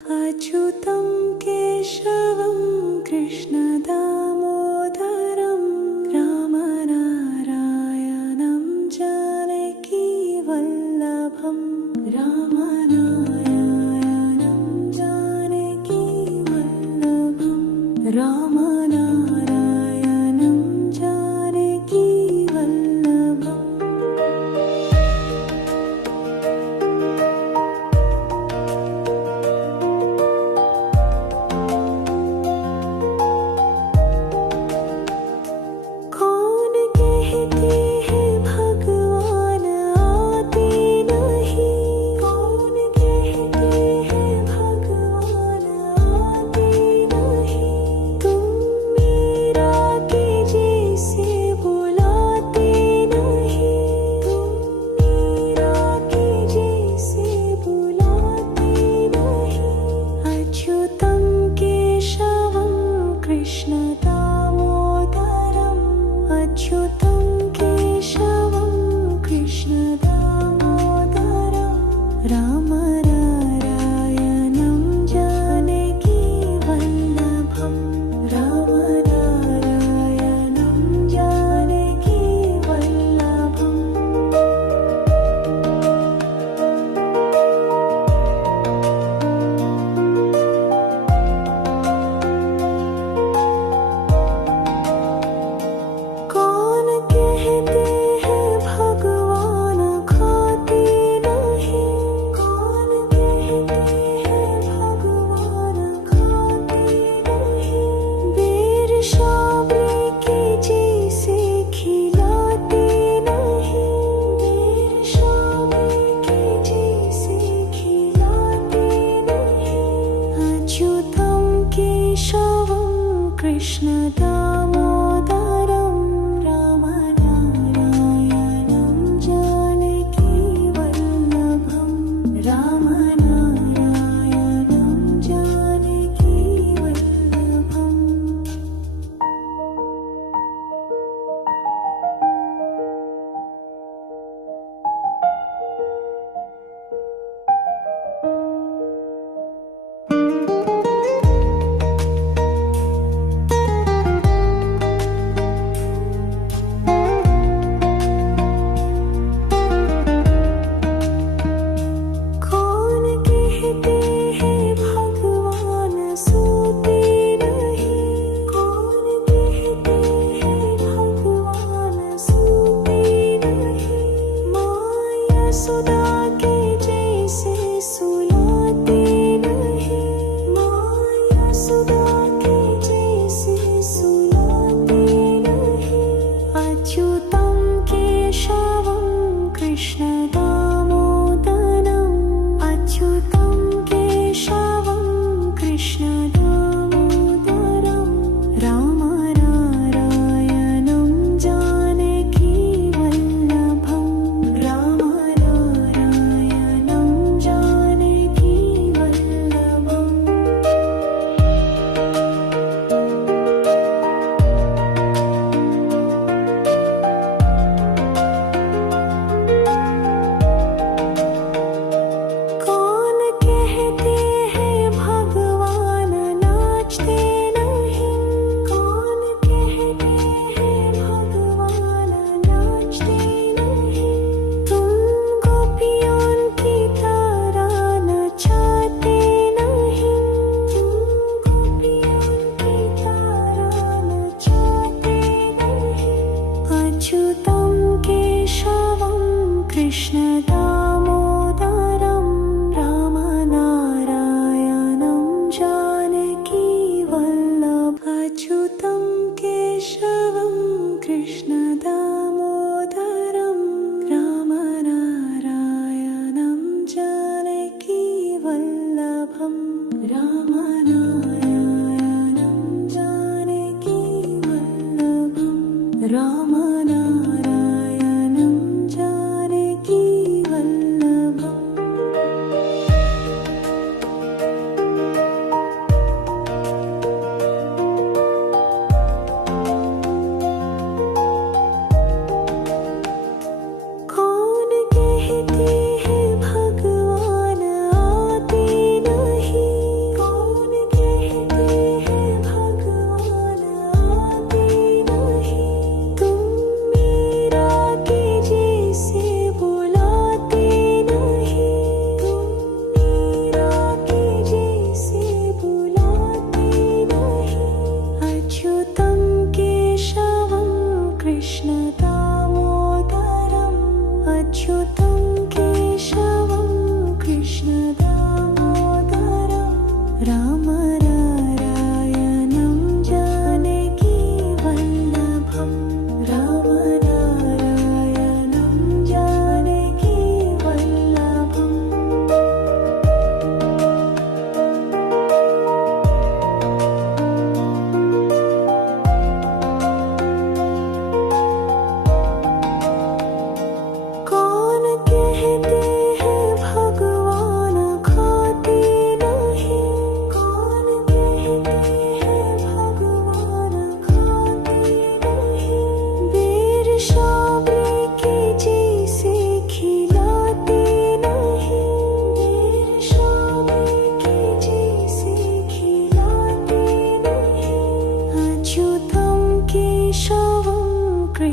अच्युतं केशवं कृष्णदामोदरं रामनारायणं जानकीवल्लभं रामनारायणं जानकीवल्लभं रामनारायणं जानकीवल्लभम्। अच्युतं केशवं कृष्णदामोदरं रामनारायणं जानकीवल्लभं रामनारायणं जानकीवल्लभम्। केशवं कृष्णदामोदरं रामनारायणं जानकीवल्लभं रामनारायणं जानकीवल्लभम्।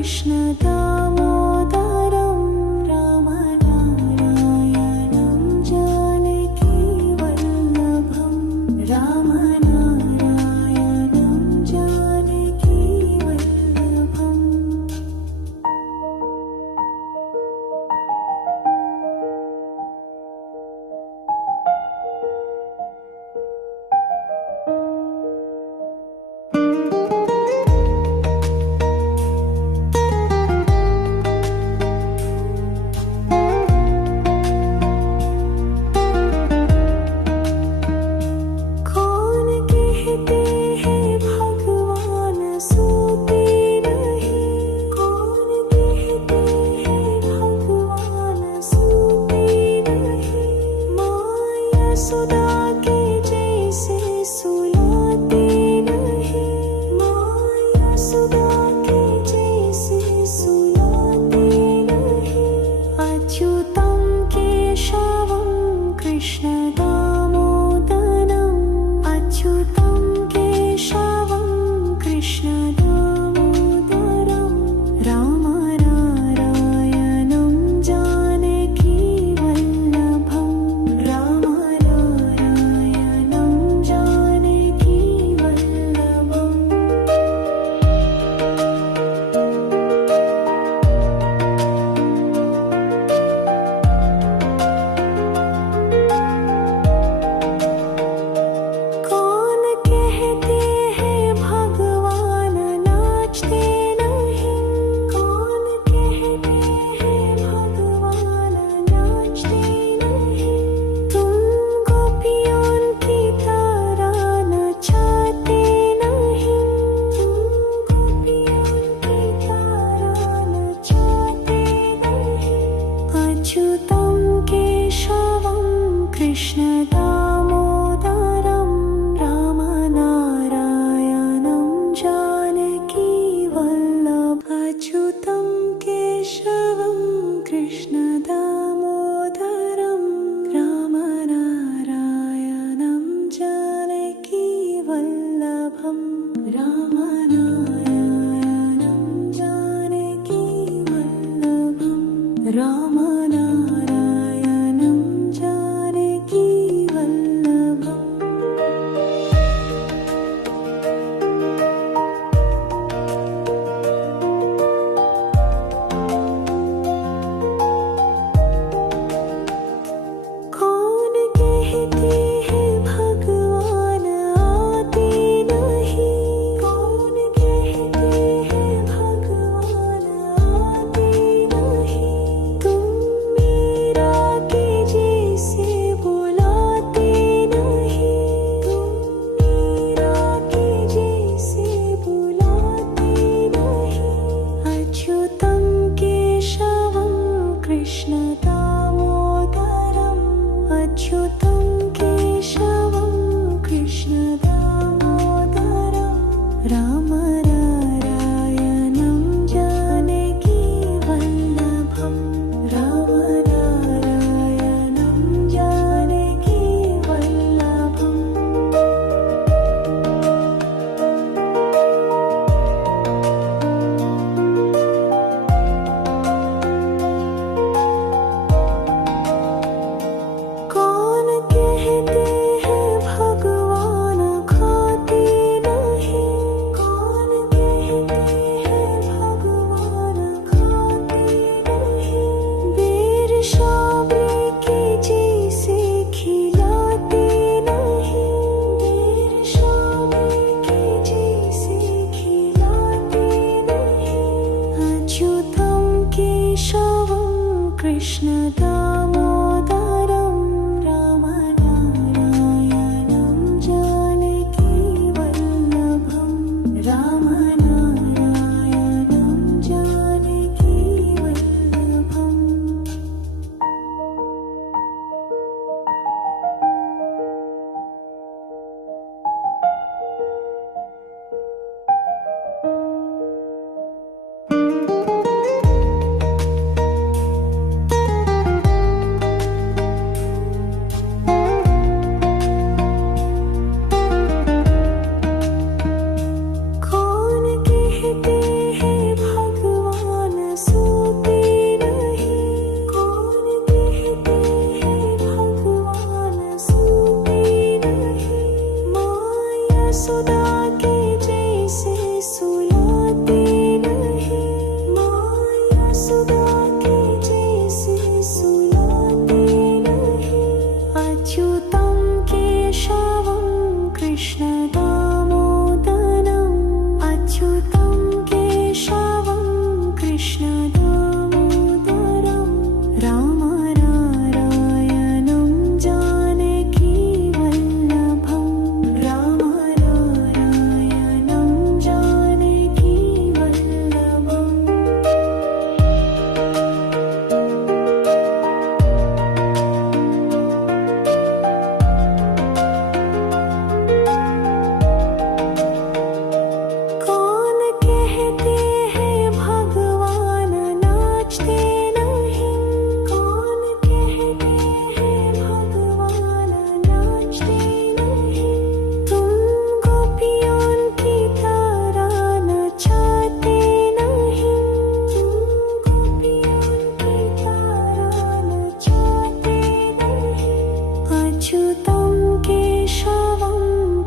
कृष्णदामोदरं रामनारायणं जानकीवल्लभं रामनारायणं जानकीवल्लभम्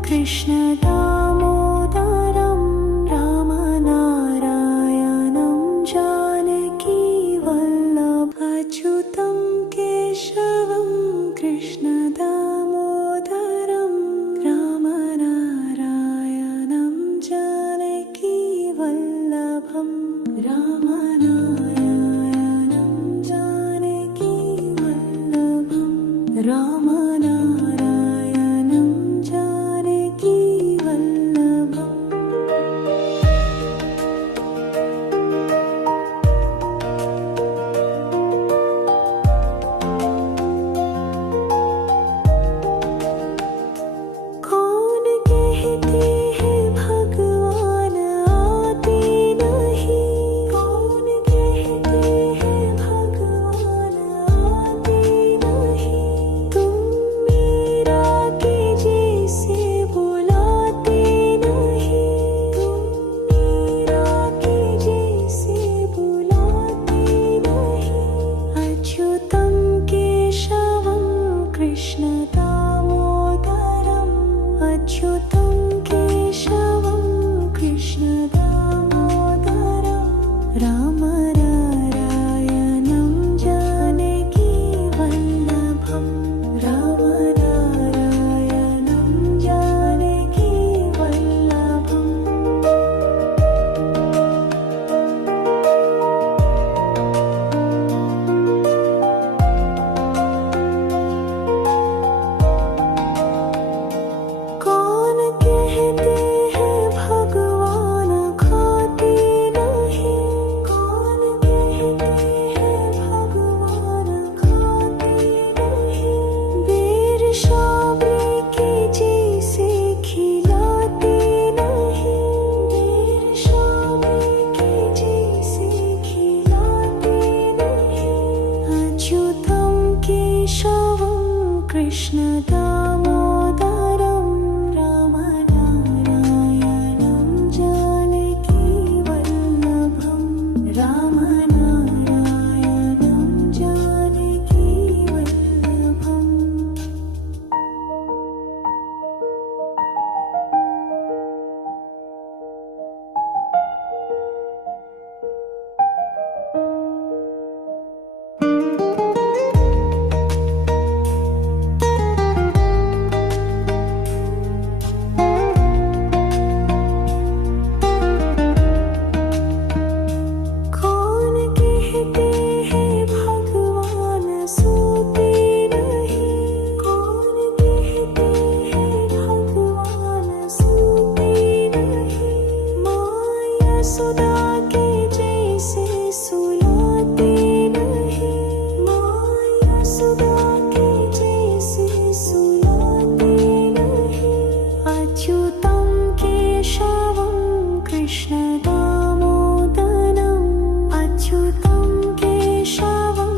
कृष्ण दामोदरं रामनारायणं जानकी वल्लभ अच्युतं केशवं कृष्ण दामोदरं रामनारायणं जानकी वल्लभं रामनारायणं जानकी वल्लभं रामनारायणं जानकी वल्लभम् कौन कहते हैं भगवान आते नहीं, कौन कहते हैं भगवान आते नहीं, तुम मीरा के जैसे बुलाते नहीं, तुम मीरा के जैसे बुलाते नहीं, अच्युतं केशवं कृष्ण दामोदरम् अच्युतं केशवं कृष्ण दामोदरं रामनारायणं जानकी वल्लभं रामनारायणं जानकी वल्लभम् कौन कहते हैं भगवान खाते नहीं, कौन कहते हैं भगवान खाते नहीं, बेर शाबे के जैसे खिलाते नहीं, बेर शाबे के जैसे खिलाते नहीं, अच्युतं केशवं कृष्ण दामोदरं रामनारायणं जानकी वल्लभं रामनारायणं जानकी वल्लभम् कौन कहते हैं भगवान सोते नहीं, कौन कहते हैं भगवान सोते नहीं, माँ यशोदा के जैसे सुलाते नहीं, माँ यशोदा के जैसे सुलाते नहीं, अच्युतं केशवं कृष्ण दामोदरम् अच्युतं केशवं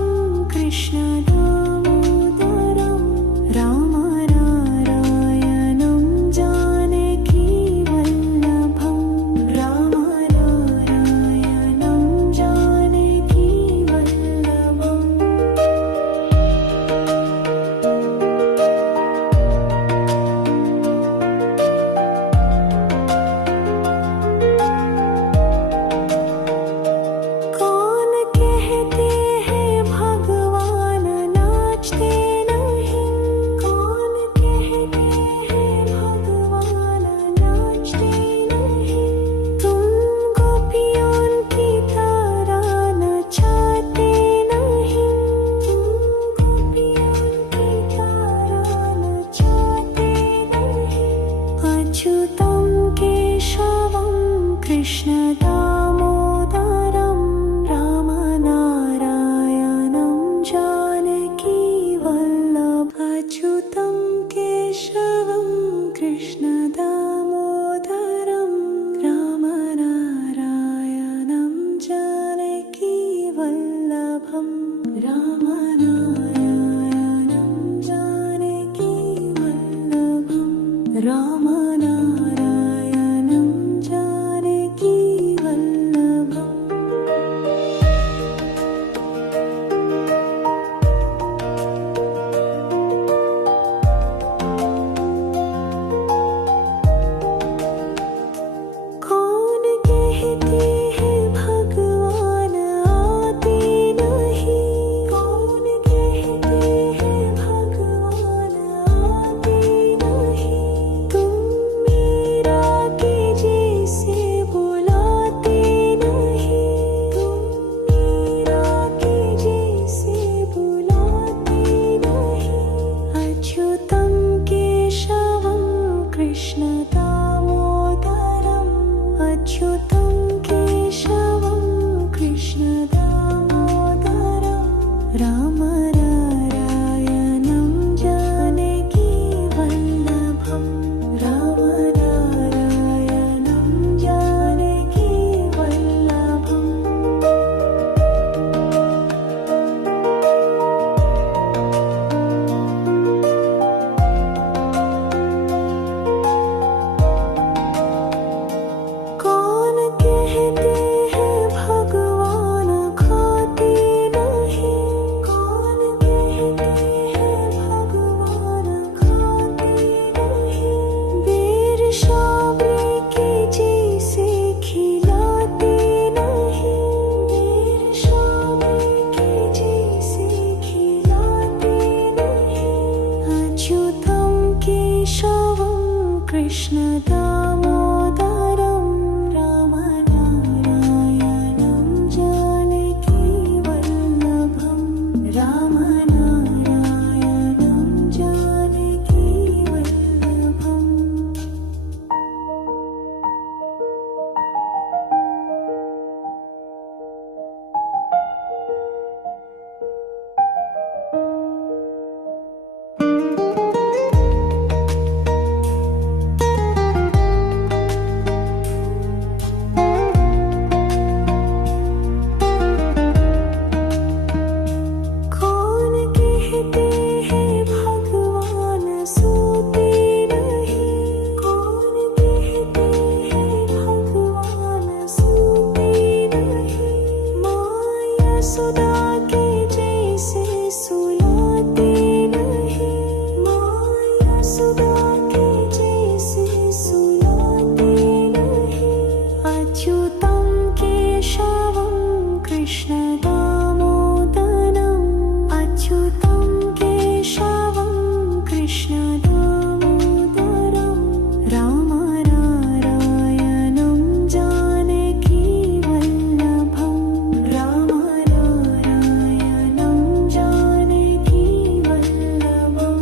कृष्ण दामोदरं रामनारायणं जानकी वल्लभं रामनारायणं जानकी वल्लभम् कौन कहते हैं भगवान नाचते नहीं, कौन कहते हैं भगवान नाचते नहीं, तुम गोपियों की तरह नचाते नहीं, तुम गोपियों की तरह नचाते नहीं, अच्युतं केशवं कृष्ण दामोदरं रामनारायणं जानकी वल्लभ अच्युतं केशवं कृष्ण दामोदरं रामनारायणं जानकी वल्लभं रामनारायणं जानकी वल्लभं रामनारायणं जानकी वल्लभम् कृष्ण दामोदरम् अच्युतं केशवं कृष्ण दामोदरं राम नारायणं जानकी वल्लभं राम नारायणं जानकी वल्लभम् कौन कहते हैं भगवान खाते नहीं कौन कहते हैं भगवान खाते नहीं वीर शाबरी के जैसे खिलाते नहीं वीर शाबरी के जैसे खिलाते नहीं अच्युतं केशवं कृष्ण दामोदरं राम नारायणं जानकी वल्लभं राम नारायणं जानकी वल्लभम् कौन कहते हैं भगवान सोते नहीं कौन कहते हैं भगवान सोते नहीं माया सुदा के जैसे सुलाते नहीं माया सुदा के जैसे सुलाते नहीं अच्युतं केशवं कृष्ण दामोदरम् अच्युतं केशवं कृष्ण दामोदरं राम नारायणं जानकी वल्लभं राम नारायणं जानकी वल्लभम्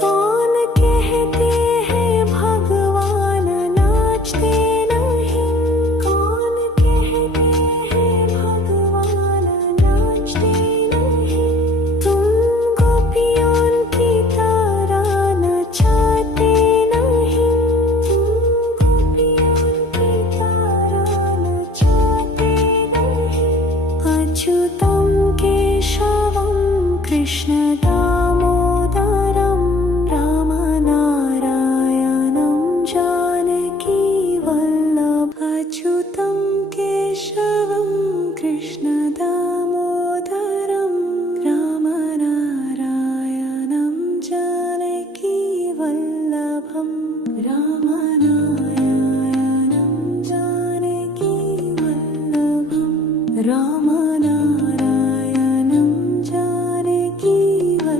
कौन कहते हैं भगवान नाचते नहीं कौन कहते हैं भगवान नाचते नहीं तुम गोपियों की तरह नचाते नहीं तुम गोपियों की तरह नचाते नहीं अच्युतं केशवं कृष्ण दामोदरं राम नारायणं जानकी वल्लभ अच्युतं केशवं कृष्ण दामोदरं राम नारायणं जानकी वल्लभं राम नारायणं जानकी वल्लभं राम नारायणं जानकी वल्लभम्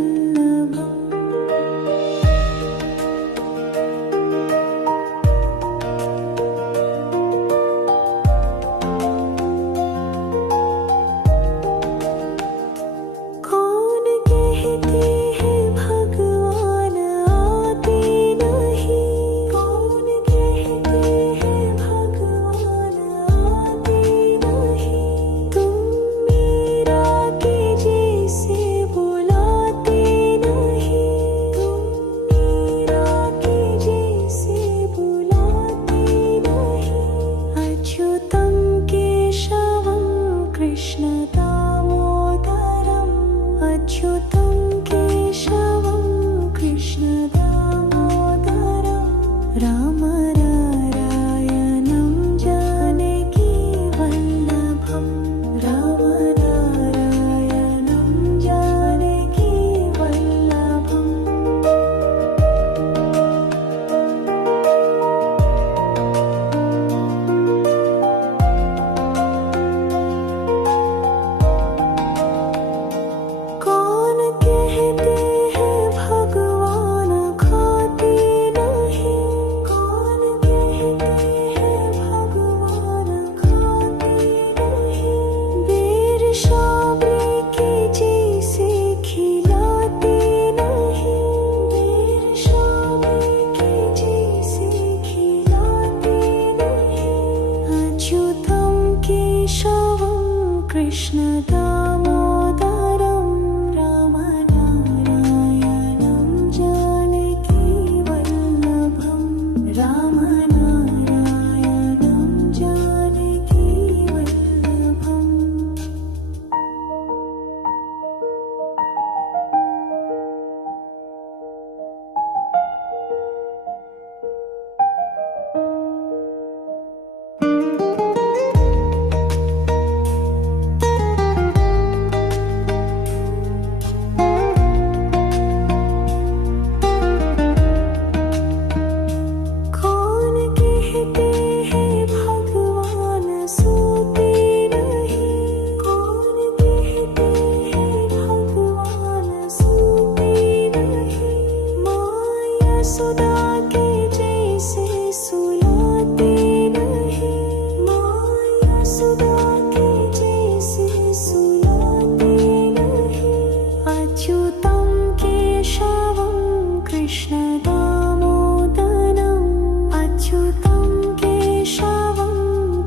कृष्ण दामोदरं रामनारायणं जानकी वल्लभं रामनारायणं जानकी वल्लभम् सुधा के जैसे सुलाते नहीं माया सुधा के जैसे सुलाते नहीं अच्युतं केशवं कृष्ण दामोदरम् अच्युतं केशवं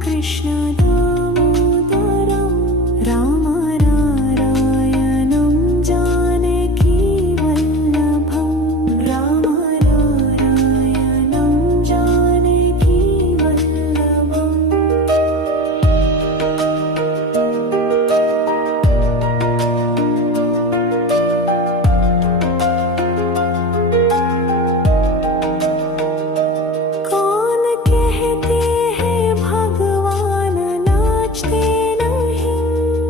कृष्ण दामोदरं रामनारायणं जानकी वल्लभं रामनारायणं जानकी वल्लभम् कौन कहते हैं भगवान नाचते नहीं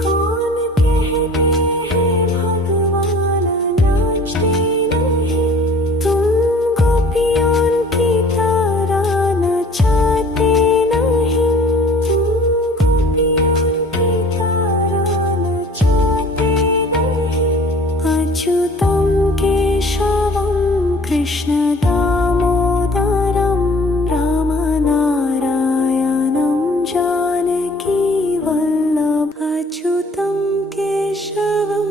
कौन कहते हैं भगवान नाचते नहीं तुम गोपियों की तरह नचाते नहीं तुम गोपियों की तरह नचाते नहीं अच्युतं केशवं कृष्ण दामोदरं रामनारायणं जानकी वल्लभ अच्युतं केशवं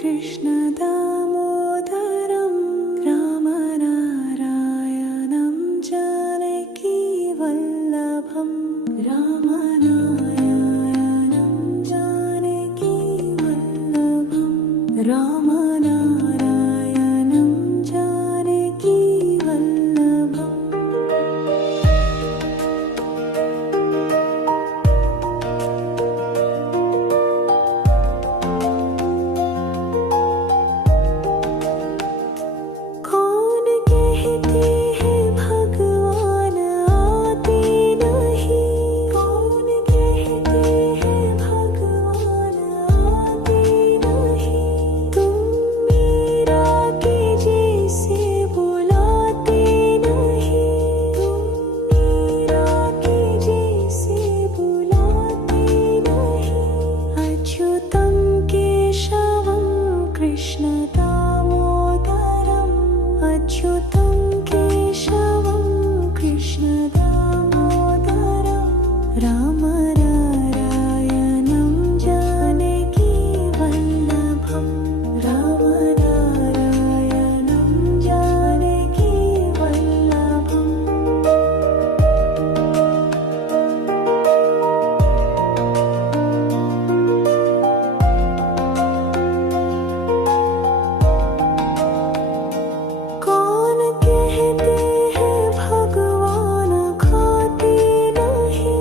कृष्ण दामोदरं रामनारायणं जानकी वल्लभं रामनारायणं जानकी वल्लभं रामनारायणं जानकी वल्लभम् कौन कहते हैं भगवान आते नहीं कौन कहते हैं भगवान आते नहीं तुम मीरा के जैसे बुलाते नहीं तुम मीरा के जैसे बुलाते नहीं अच्युतं केशवं कृष्ण दामोदरम् अच्युतं केशवं कृष्ण दामोदरं रामनारायणं जानकी वल्लभं रामनारायणं जानकी वल्लभम् कौन कहते हैं भगवान खाते नहीं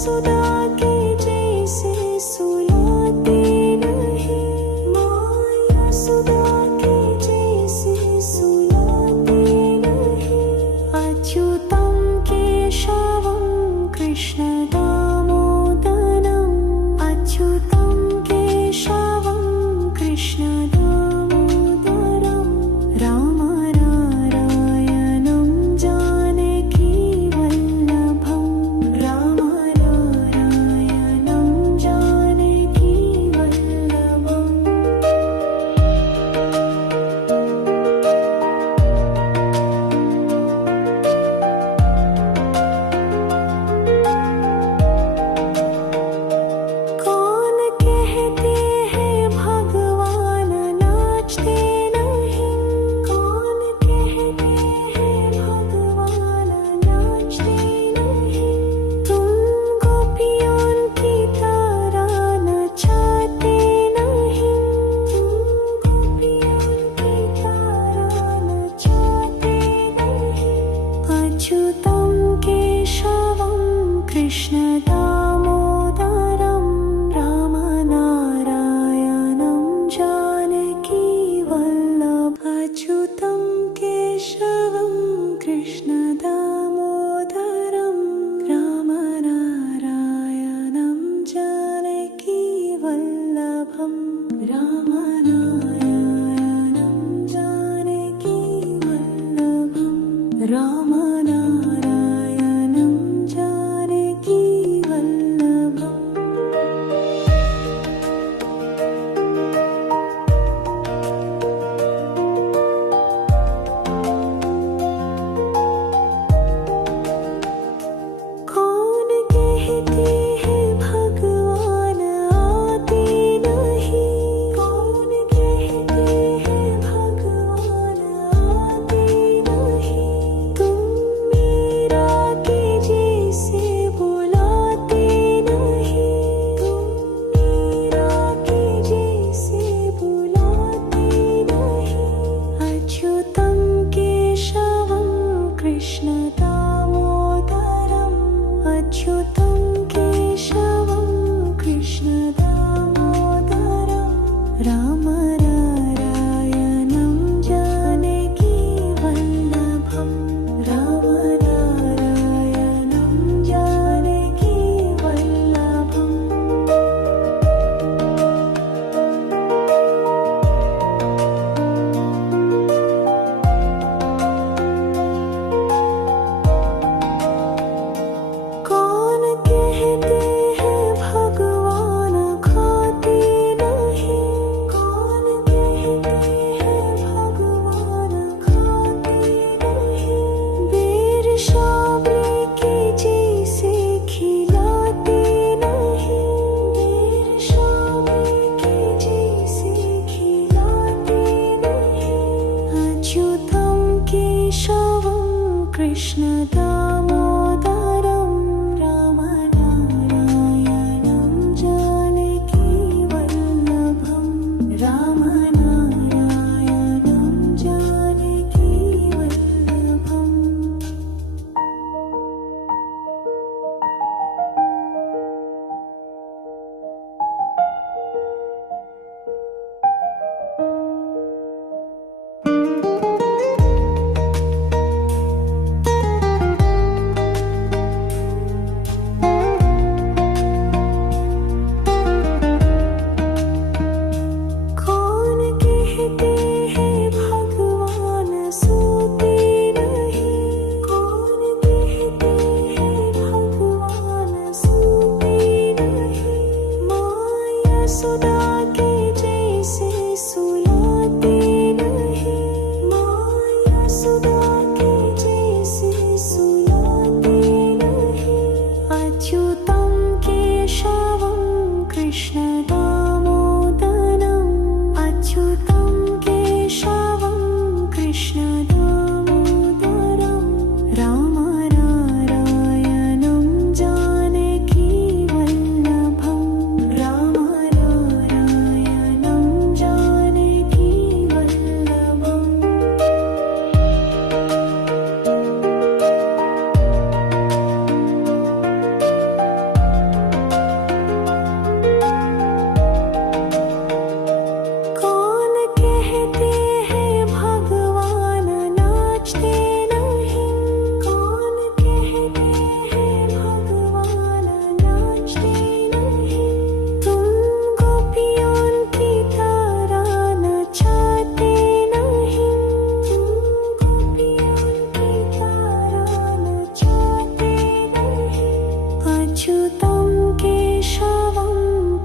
सुधा के जैसे सुलाते नहीं, माया सुधा के जैसे सुलाते नहीं। अच्युतं केशवं कृष्ण दामोदरम्, अच्युतं केशवं कृष्ण दामोदरम्, राम नारायणं जानकी वल्लभं, राम नारायणं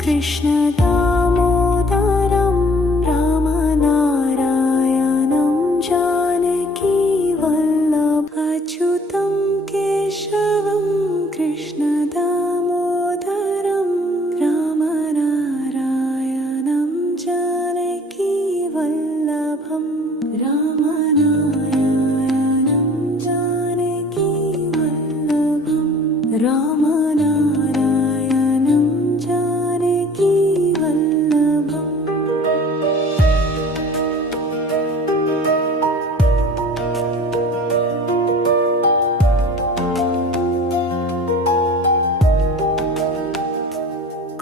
कृष्ण दामोदरं रामनारायणं जानकी वल्लभ अच्युतं केशवं कृष्ण दामोदरं रामनारायणं जानकी वल्लभं रामनारायणं जानकी वल्लभं रामनारायणं जानकी वल्लभम्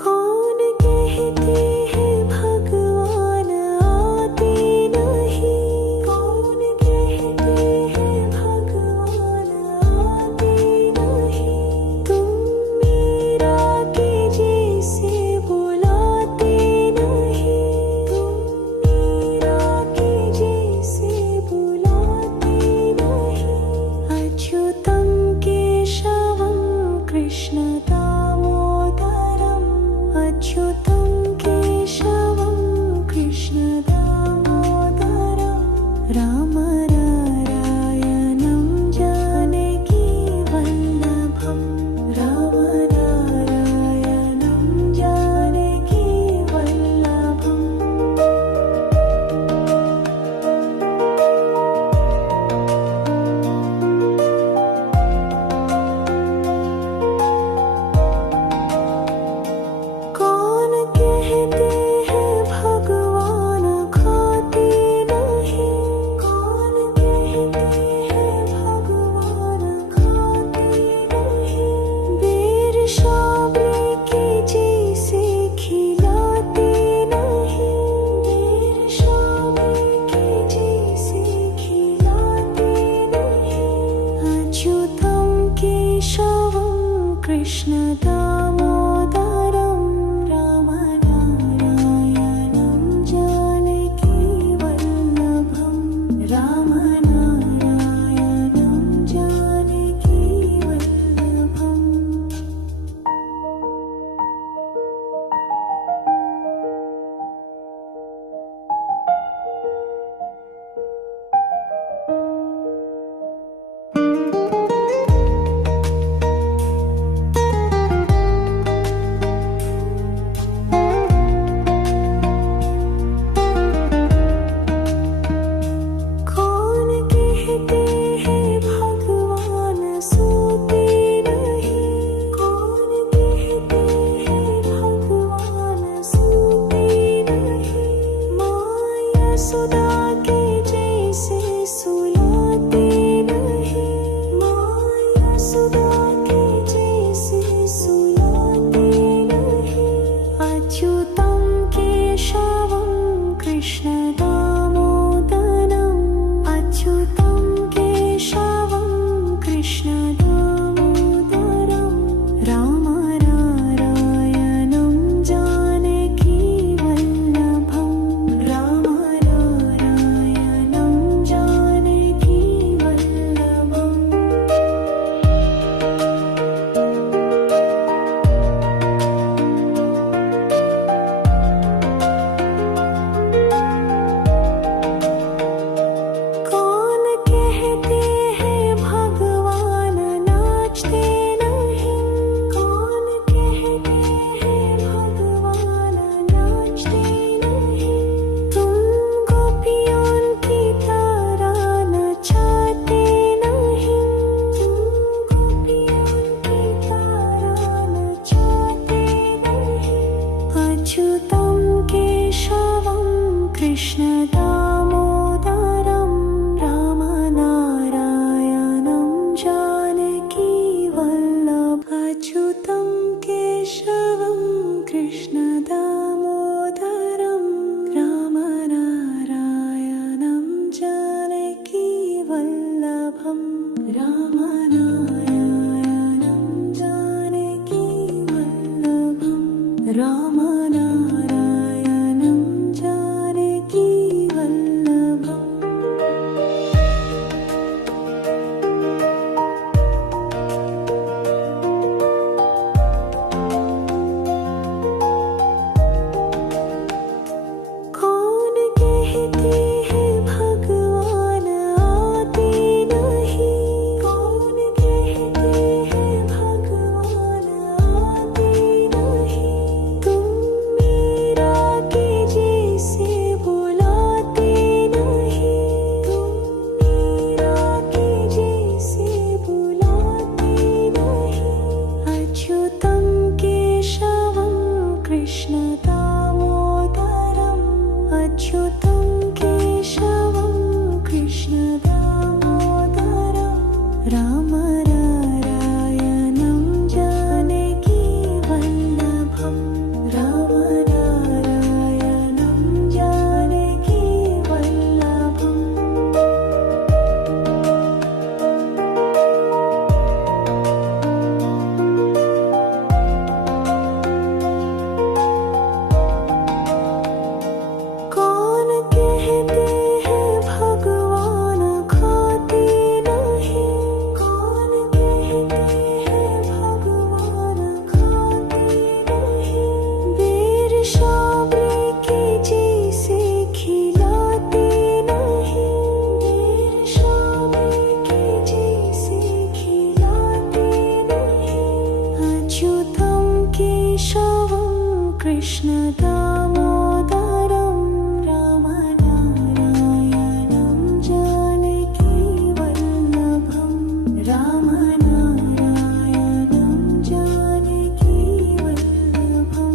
कौन कहते हैं भगवान आते नहीं, कौन कहते हैं भगवान आते नहीं, तुम मीरा के जैसे बुलाते नहीं, तुम मीरा के जैसे बुलाते नहीं, अच्युतं केशवं कृष्ण दामोदरं अच्युतं केशवं कृष्ण दामोदरं रामनारायणं जानकी वल्लभं रामनारायणं जानकी वल्लभम् कौन कहते हैं भगवान खाते नहीं, कौन कहते हैं भगवान खाते नहीं, बेर शाबली के जैसे खिलाते नहीं, बेर शाबली के जैसे खिलाते नहीं, अच्युतं केशवं कृष्ण दामोदरं रामनारायणं जानकी वल्लभं रामनारायणं जानकी वल्लभम् कौन कहते हैं भगवान सोते नहीं, कौन कहते हैं भगवान सोते नहीं, माँ यशोदा के जैसे सुलाते नहीं, माँ यशोदा के जैसे सुलाते नहीं, अच्युतं केशवं कृष्ण दामोदरं अच्युतं केशवं कृष्ण दामोदरं रामनारायणं जानकी वल्लभं रामनारायणं जानकी वल्लभम् कौन कहते हैं भगवान नाचते नहीं, कौन कहते हैं भगवान नाचते नहीं, तुम गोपियों की तरह नचाते नहीं, तुम गोपियों की तरह नचाते नहीं, अच्युतं केशवं कृष्ण दामोदरं रामनारायणं जानकी वल्लभ अच्युतं केशवं कृष्ण दामोदरं रामनारायणं जानकी वल्लभं रामनारायणं जानकी वल्लभं रामनारायणं जानकी वल्लभम् कृष्ण दामोदरं रामनारायणं जानकी वल्लभं रामनारायणं जानकी वल्लभम्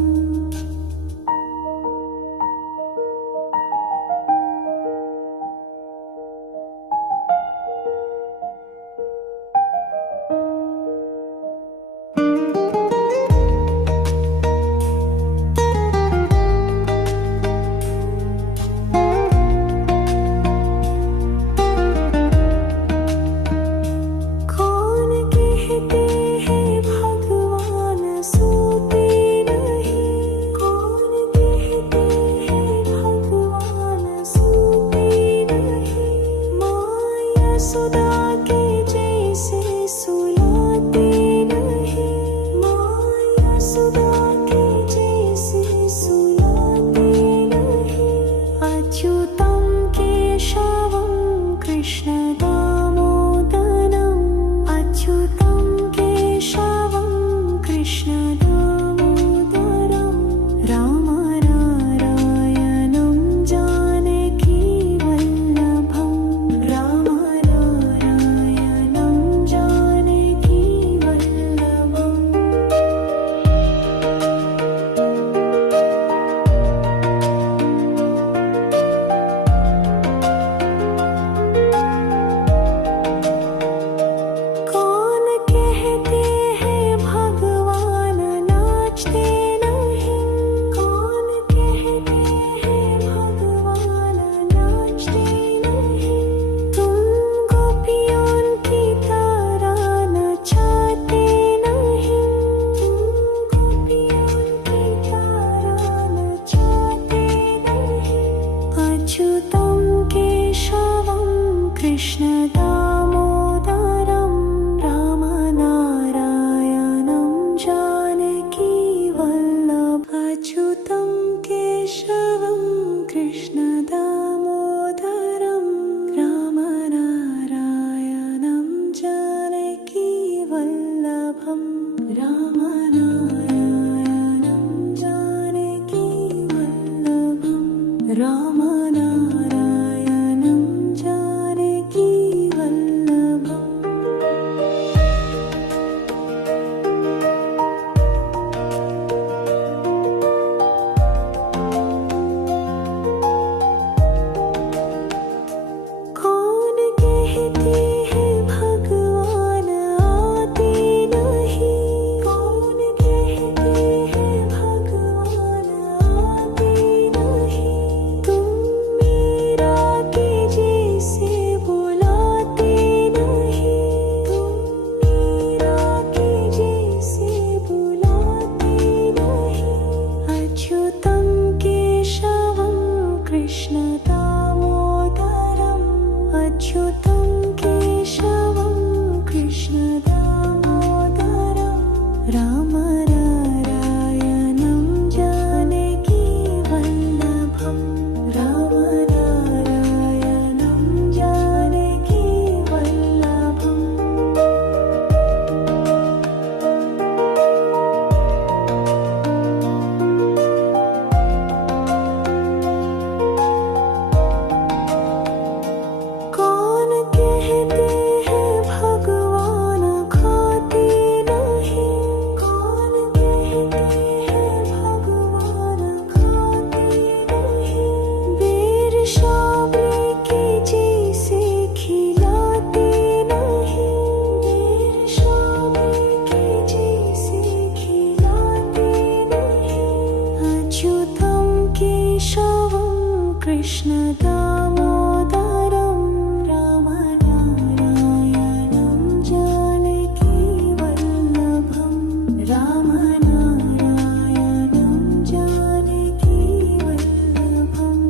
सुधा के जैसे सुलाते नहीं माया सुधा के जैसे सुलाते नहीं अच्युतं केशवं कृष्ण दामोदरम् अच्युतं केशवं कृष्ण दामोदरं रामनारायणं जानकी वल्लभं अच्युतं केशवं कृष्ण दामोदरं रामनारायणं जानकी वल्लभम् अच्युतं केशवं कृष्ण दामोदरं रामनारायणं जानकी वल्लभं रामनारायणं जानकी वल्लभं रामनारायणं जानकी वल्लभम् कौन कहते हैं भगवान आते नहीं कौन कहते हैं भगवान आते नहीं तुम मीरा के जैसे बुलाते नहीं तुम मीरा के जैसे बुलाते नहीं अच्युतं केशवं कृष्ण दामोदरम् अच्युतं केशवं कृष्ण दामोदरं रामनारायणं जानकी वल्लभं रामनारायणं जानकी वल्लभम् कौन कहते हैं भगवान खाते नहीं कौन कहते हैं भगवान खाते नहीं बेर शाबरी के जैसे खिलाते नहीं बेर शाबरी के जैसे खिलाते नहीं अच्युतं केशवं कृष्ण दामोदरं रामनारायणं जानकी वल्लभं रामनारायणं जानकी वल्लभम्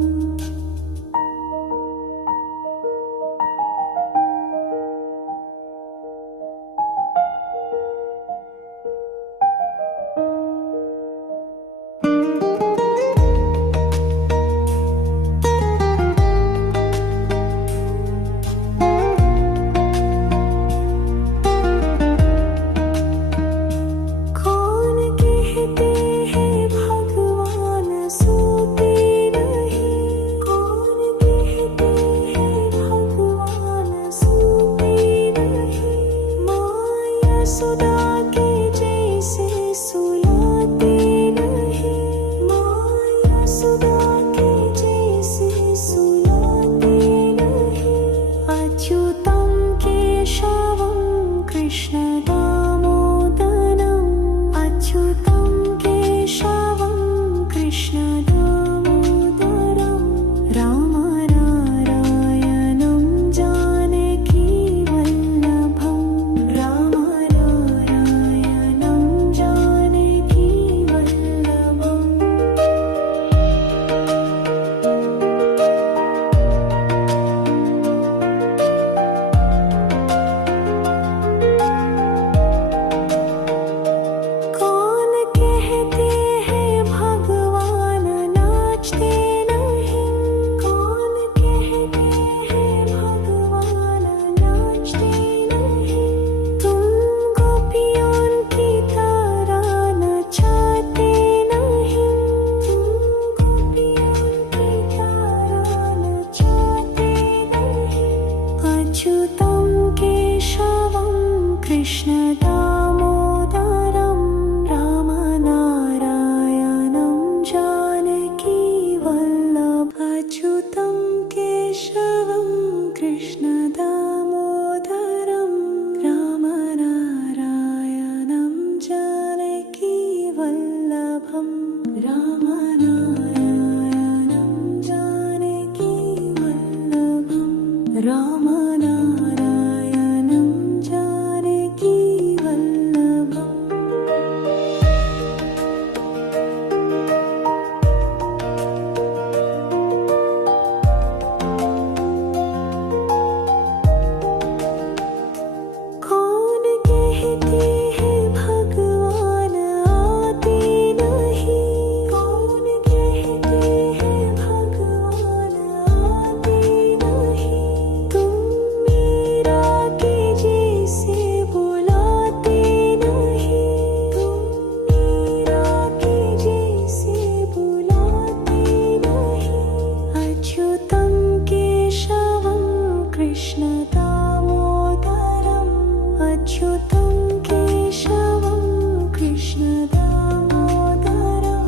कृष्ण दामोदरं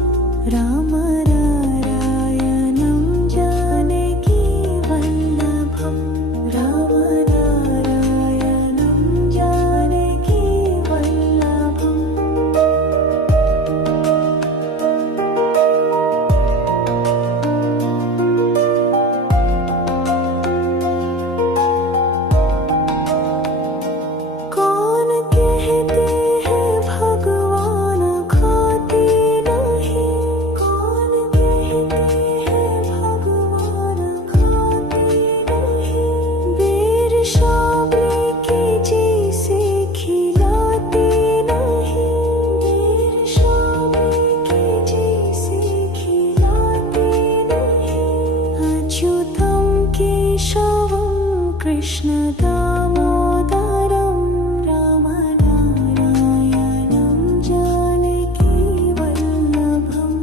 राम नारायणं जानकी वल्लभं राम नारायणं जानकी वल्लभम् कौन कहते हैं भगवान खाते नहीं कौन कहते हैं भगवान खाते नहीं बेर शाबरी के जैसे खिलाते नहीं बेर शाबरी के जैसे खिलाते नहीं अच्युतं केशवं कृष्ण दामोदरं राम नारायणं जानकी वल्लभं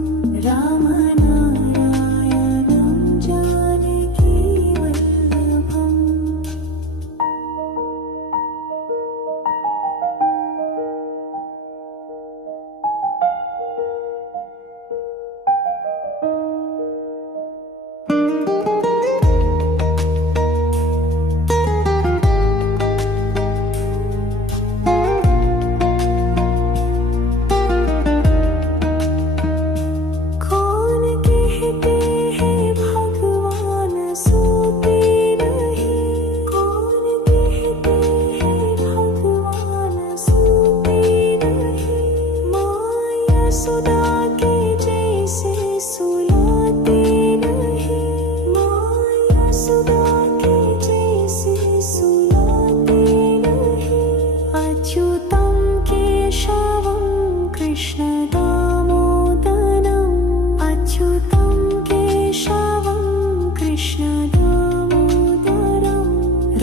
राम नारायणं जानकी वल्लभम् कौन कहते हैं भगवान सोते नहीं कौन कहते हैं भगवान सोते नहीं माया सुधा के जैसे सुलाते नहीं माया सुधा के जैसे सुलाते नहीं अच्युतं केशवं कृष्ण दामोदरं अच्युतं केशवं कृष्ण दामोदरं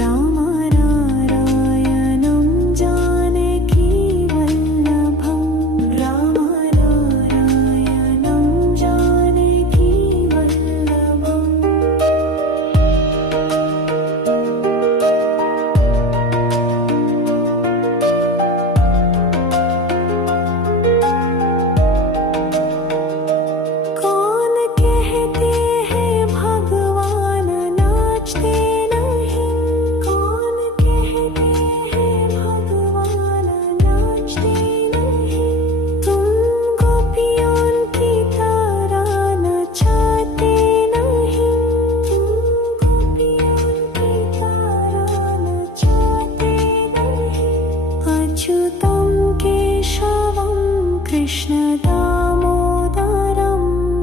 राम नारायणं जानकी वल्लभं राम नारायणं जानकी वल्लभम् कौन कहते हैं भगवान नाचते नहीं कौन कहते हैं भगवान नाचते नहीं तुम गोपियों की तरह नचाते नहीं तुम गोपियों की तरह नचाते नहीं अच्युतं केशवं कृष्ण दामोदरं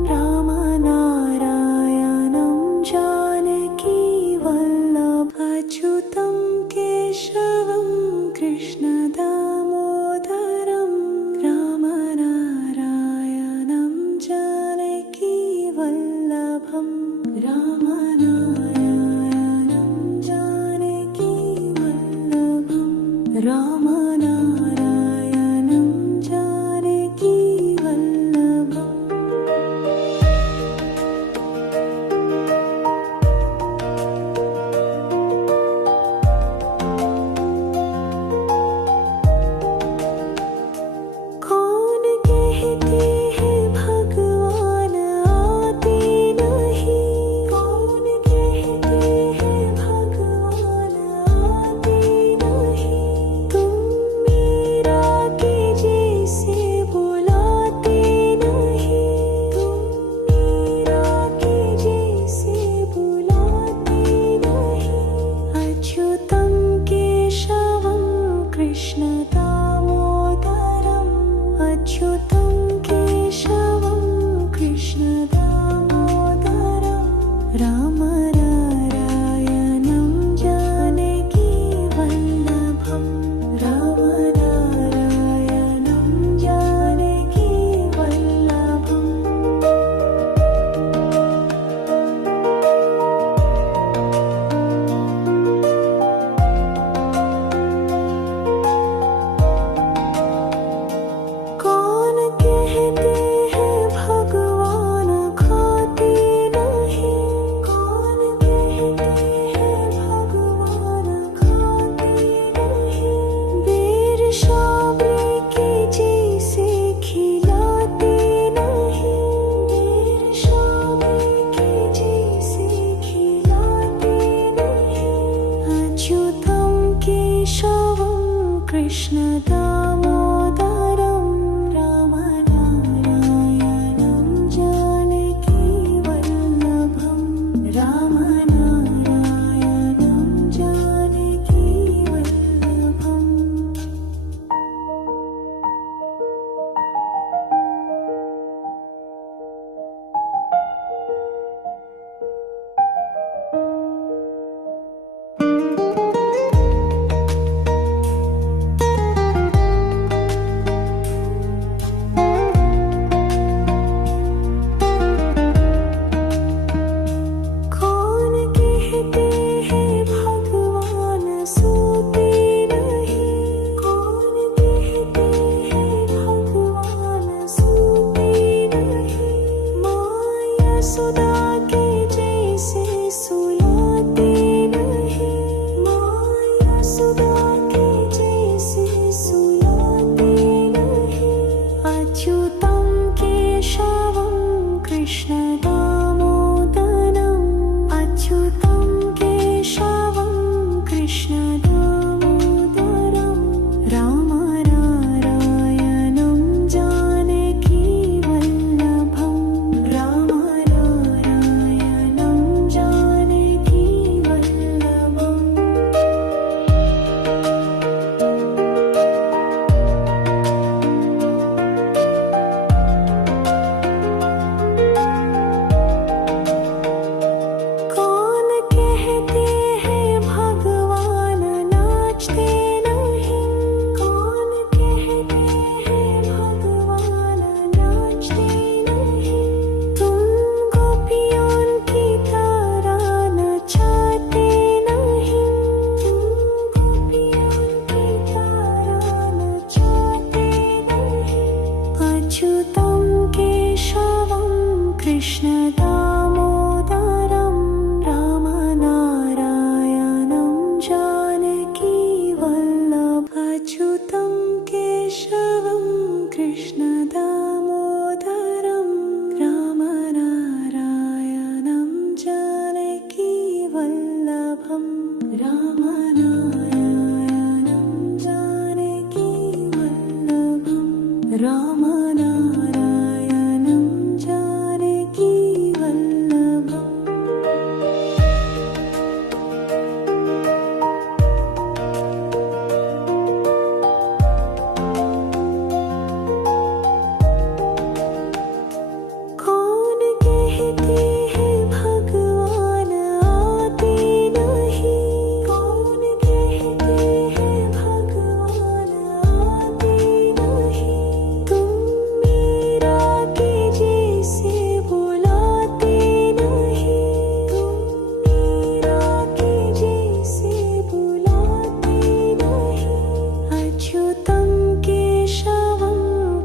राम नारायणं जानकी वल्लभ अच्युतं केशवं कृष्ण दामोदरं राम नारायणं जानकी वल्लभं राम नारायणं जानकी वल्लभं राम नारायणं जानकी वल्लभम् कौन कहते हैं भगवान आते नहीं कौन कहते हैं भगवान आते नहीं तुम मीरा के जैसे बुलाते नहीं तुम मीरा के जैसे बुलाते नहीं अच्युतं केशवं कृष्ण दामोदरं अच्युतं केशवं कृष्ण दामोदरं राम नारायणं जानकी वल्लभं राम नारायणं जानकी वल्लभम् कौन अच्युतं केशवं कृष्ण दामोदरं रामनारायणं जानकी वल्लभम् अच्युतं केशवं कृष्ण दामोदरं रामनारायणं जानकी वल्लभम् रामनारायणं जानकी वल्लभम् रामनारायणं जानकी वल्लभम् कौन कहते हैं भगवान आते नहीं कौन कहते हैं भगवान आते नहीं तुम मीरा के जैसे बुलाते नहीं तुम मीरा के जैसे बुलाते नहीं अच्युतं केशवं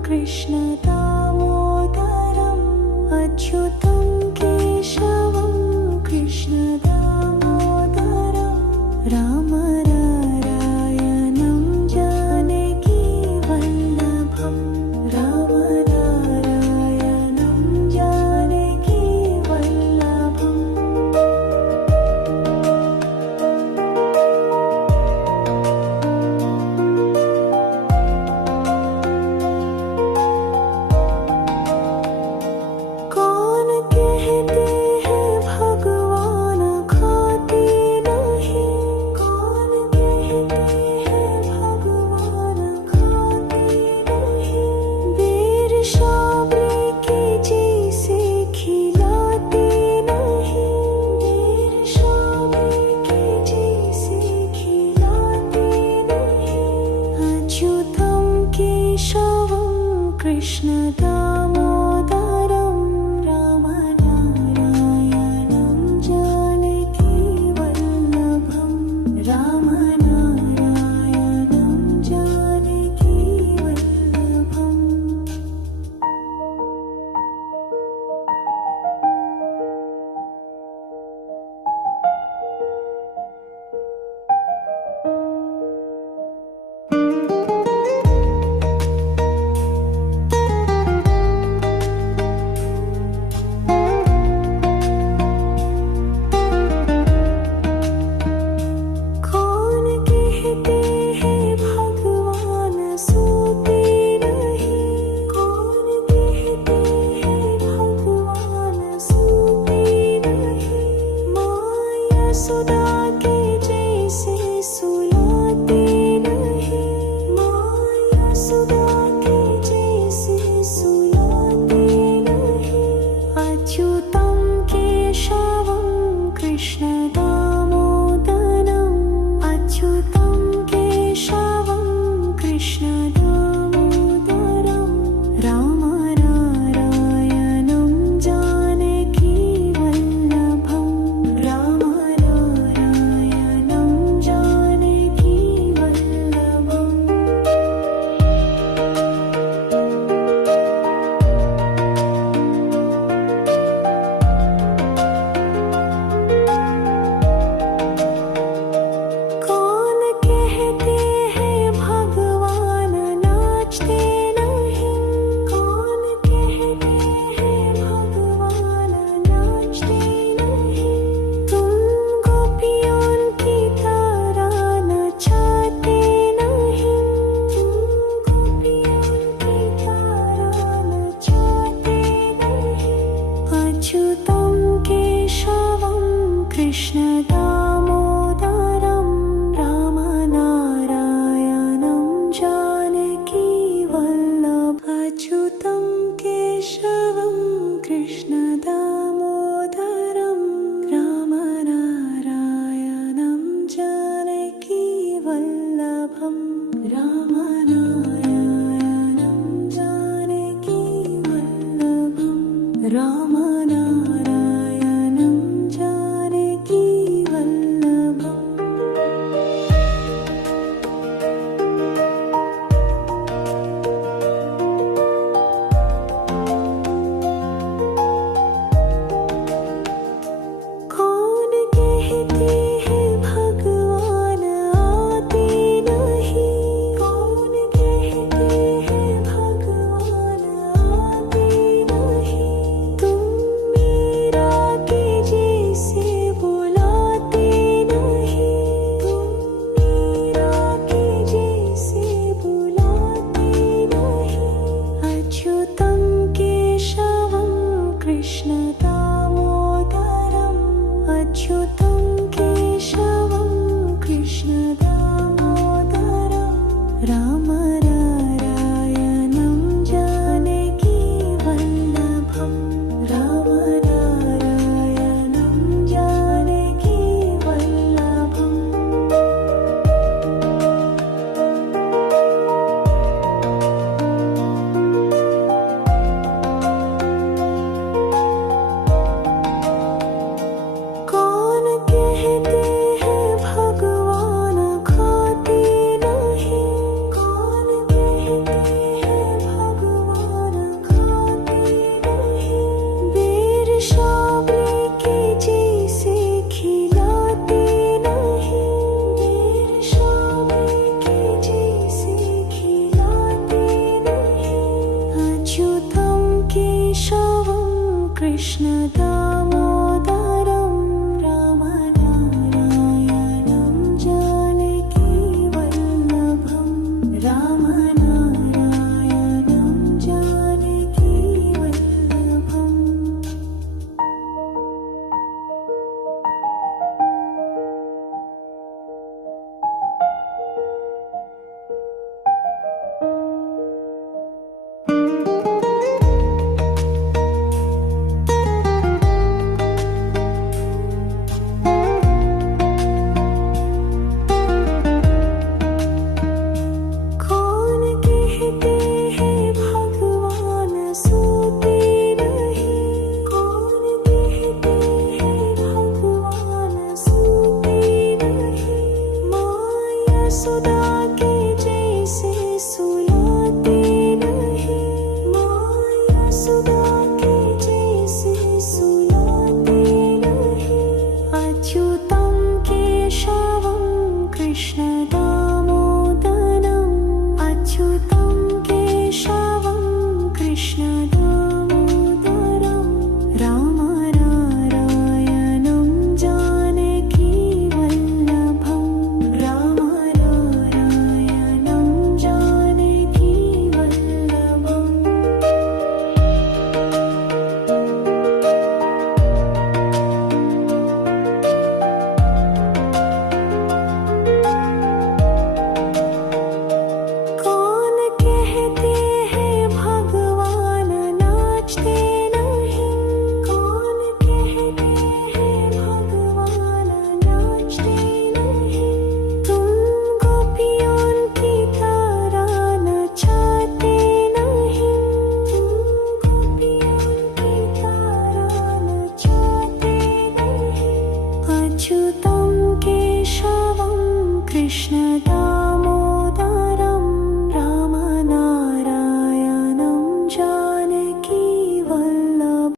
कृष्ण दामोदरम् अच्युतं केशवं कृष्ण दामोदरं रामनारायणं जानकी वल्लभम् रामनारायणं जानकी वल्लभम् कौन कहते हैं भगवान खाते नहीं कौन कहते हैं भगवान खाते नहीं बेर शाबरी के जैसे खिलाते नहीं बेर शाबरी के जैसे खिलाते नहीं अच्युतं केशवं कृष्ण दामोदरं रामनारायणं जानकी वल्लभम् रामनारायणं जानकी वल्लभम् कौन कहते हैं भगवान सोते नहीं कौन कहते हैं भगवान सोते नहीं माँ यशोदा के जैसे सुलाते नहीं माँ यशोदा के जैसे सुलाते नहीं अच्युतं केशवं कृष्ण दामोदरम् अच्युतं केशवं कृष्ण दामोदरं रामनारायणं जानकी वल्लभम् रामनारायणं जानकी वल्लभम् कौन कहते हैं भगवान नाचते नहीं कौन कहते हैं भगवान नाचते नहीं तुम गोपियों की तरह नचाते नहीं तुम गोपियों की तरह नचाते नहीं अच्युतं केशवं कृष्ण दामोदरं रामनारायणं जानकी वल्लभम् अच्युतं केशवं कृष्ण दामोदरं रामनारायणं जानकी वल्लभम् रामनारायणं जानकी वल्लभम् रामनारायणं जानकी वल्लभम् कृष्ण दामोदरं रामनारायणं जानकी वल्लभं रामनारायणं जानकी वल्लभम् सुधा के जैसे सुलाते नहीं माया सुधा के जैसे सुलाते नहीं अच्युतं केशवं कृष्ण दामोदरम् अच्युतं केशवं कृष्ण दामोदरं रामनारायणं जानकी वल्लभं अच्युतं केशवं कृष्ण दामोदरम्